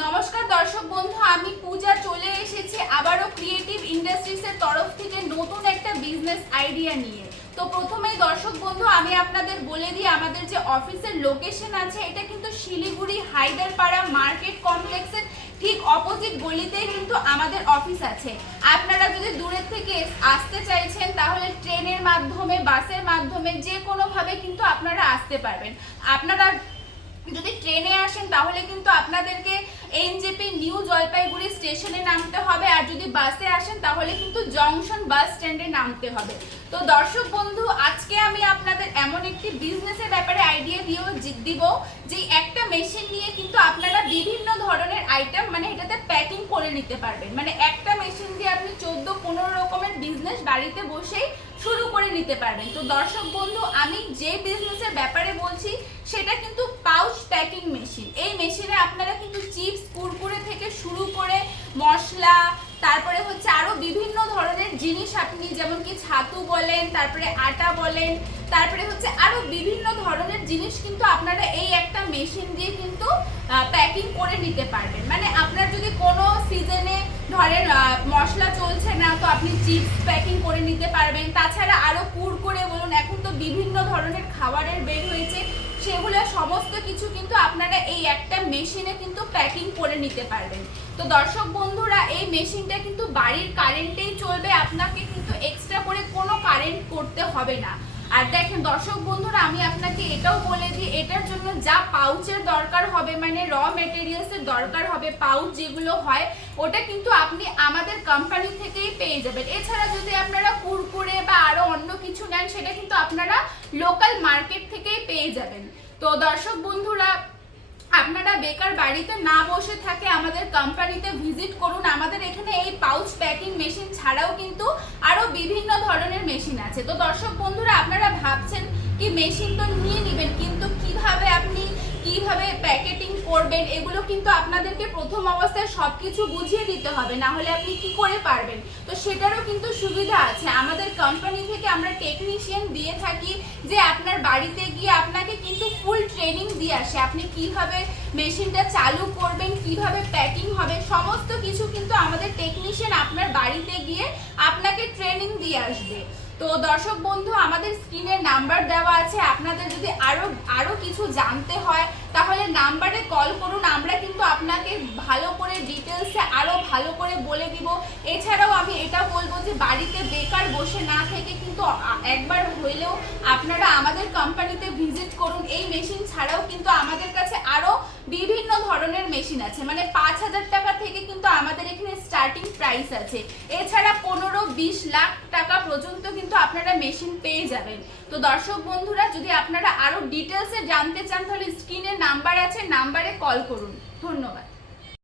নমস্কার দর্শক বন্ধু, আমি পূজা চলে এসেছি আবারও ক্রিয়েটিভ ইন্ডাস্ট্রিজের তরফ থেকে নতুন একটা বিজনেস আইডিয়া নিয়ে। তো প্রথমেই দর্শক বন্ধু, আমি আপনাদের বলে দিই, আমাদের যে অফিসের লোকেশন আছে, এটা কিন্তু শিলিগুড়ি হায়দারপাড়া মার্কেট কমপ্লেক্সের ঠিক অপোজিট গলিতেই কিন্তু আমাদের অফিস আছে। আপনারা যদি দূরের থেকে আসতে চাইছেন, তাহলে ট্রেনের মাধ্যমে, বাসের মাধ্যমে যে কোনোভাবে কিন্তু আপনারা আসতে পারবেন। আপনারা যদি ট্রেনে আসেন, তাহলে কিন্তু আপনাদেরকে এনজেপি নিউ জলপাইগুড়ি স্টেশনে নামতে হবে। আর যদি বাসে আসেন, তাহলে কিন্তু জংশন বাস স্ট্যান্ডে নামতে হবে। তো দর্শক বন্ধু, আজকে আমি আপনাদের এমন একটি বিজনেসের ব্যাপারে আইডিয়া দিয়েও দিব, যে একটা মেশিন নিয়ে কিন্তু আপনারা বিভিন্ন ধরনের আইটেম মানে এটাতে প্যাকিং করে নিতে পারবেন। মানে একটা মেশিন দিয়ে আপনি চোদ্দ, পনেরো রকমের বিজনেস বাড়িতে বসেই শুরু করে নিতে পারবেন। তো দর্শক বন্ধু, আমি যে বিজনেসের ব্যাপারে বলছি সেটা কিন্তু পাউচ প্যাকিং মেশিন এই মেশিনে আপনারা কিন্তু চিপস কুরকুরে থেকে শুরু করে মশলা, তারপরে হচ্ছে আরও বিভিন্ন ধরনের জিনিস আপনি যেমন কি ছাতু বলেন, তারপরে আটা বলেন, তারপরে হচ্ছে আরও বিভিন্ন ধরনের জিনিস কিন্তু আপনারা এই একটা মেশিন দিয়ে কিন্তু প্যাকিং করে নিতে পারবেন। মানে আপনার যদি কোনো সিজনে ধরেন মশলা চলছে না, তো আপনি চিপস প্যাকিং করে নিতে পারবেন। তাছাড়া আরও কুরকুরে বলুন, এখন তো বিভিন্ন ধরনের খাবারের বের হয়েছে। সেগুলো সমস্ত কিছু কিন্তু আপনারা এই একটা মেশিনে কিন্তু প্যাকিং করে নিতে পারবেন। তো দর্শক বন্ধুরা, এই মেশিনটা কিন্তু বাড়ির কারেন্টেই চলবে, আপনাকে কিন্তু এক্সট্রা করে কোনো কারেন্ট করতে হবে না। আর দেখেন, দর্শক বন্ধুরা, আমি আপনাকে এটাও বলে দিই, এটার জন্য যা পাউচের দরকার হবে মানে র মেটেরিয়ালসের দরকার হবে পাউচ যেগুলো হয়, ওটা কিন্তু আপনি আমাদের কোম্পানি থেকেই পেয়ে যাবেন। এছাড়া যদি আপনারা কুরকুরে বা আরও অন্য কিছু নেন, সেটা কিন্তু আপনারা লোকাল মার্কেট থেকেই পেয়ে যাবেন। তো দর্শক বন্ধুরা, আপনারা বেকার বাড়িতে না বসে থাকে আমাদের কোম্পানিতে ভিজিট করুন এই পাউচ প্যাকিং মেশিন ছাড়াও কিন্তু আরও বিভিন্ন ধরনের মেশিন আছে। তো দর্শক বন্ধুরা, আপনারা ভাবছেন কি মেশিন তো নিয়ে নেবেন, কিন্তু কীভাবে আপনি কীভাবে প্যাকেটিং করবেন, এগুলো কিন্তু আপনাদেরকে প্রথম অবস্থায় সবকিছু বুঝিয়ে দিতে হবে, না হলে আপনি কি করে পারবেন? তো সেটারও কিন্তু সুবিধা আছে। আমাদের কোম্পানি থেকে আমরা টেকনিশিয়ান দিয়ে থাকি যে আপনার বাড়িতে গিয়ে আপনাকে কিন্তু ফুল ট্রেনিং দিয়ে আসে। আপনি কীভাবে মেশিনটা চালু করবেন, কীভাবে প্যাকিং হবে, সমস্ত কিছু কিন্তু আমাদের টেকনিশিয়ান আপনার বাড়িতে গিয়ে আপনাকে ট্রেনিং দিয়ে আসবে। তো দর্শক বন্ধু, আমাদের স্ক্রিনের নাম্বার দেওয়া আছে। আপনাদের যদি আরও আরও কিছু জানতে হয়, তাহলে নাম্বারে কল করুন। আমরা কিন্তু আপনাকে ভালো করে ডিটেলসে আরও ভালো করে বলে দিব। এছাড়াও আমি এটা বলব যে, বাড়িতে বেকার বসে না থেকে কিন্তু একবার হইলেও আপনারা আমাদের কোম্পানিতে ভিজিট করুন। এই মেশিন ছাড়াও কিন্তু আমাদের মেশিন আছে। মানে পাঁচ হাজার টাকা থেকে কিন্তু আমাদের এখানে স্টার্টিং প্রাইস আছে। এছাড়া পনেরো, বিশ লাখ টাকা পর্যন্ত কিন্তু আপনারা মেশিন পেয়ে যাবেন। তো দর্শক বন্ধুরা, যদি আপনারা আরও ডিটেলসে জানতে চান, তাহলে স্ক্রিনে নাম্বার আছে নাম্বারে কল করুন। ধন্যবাদ।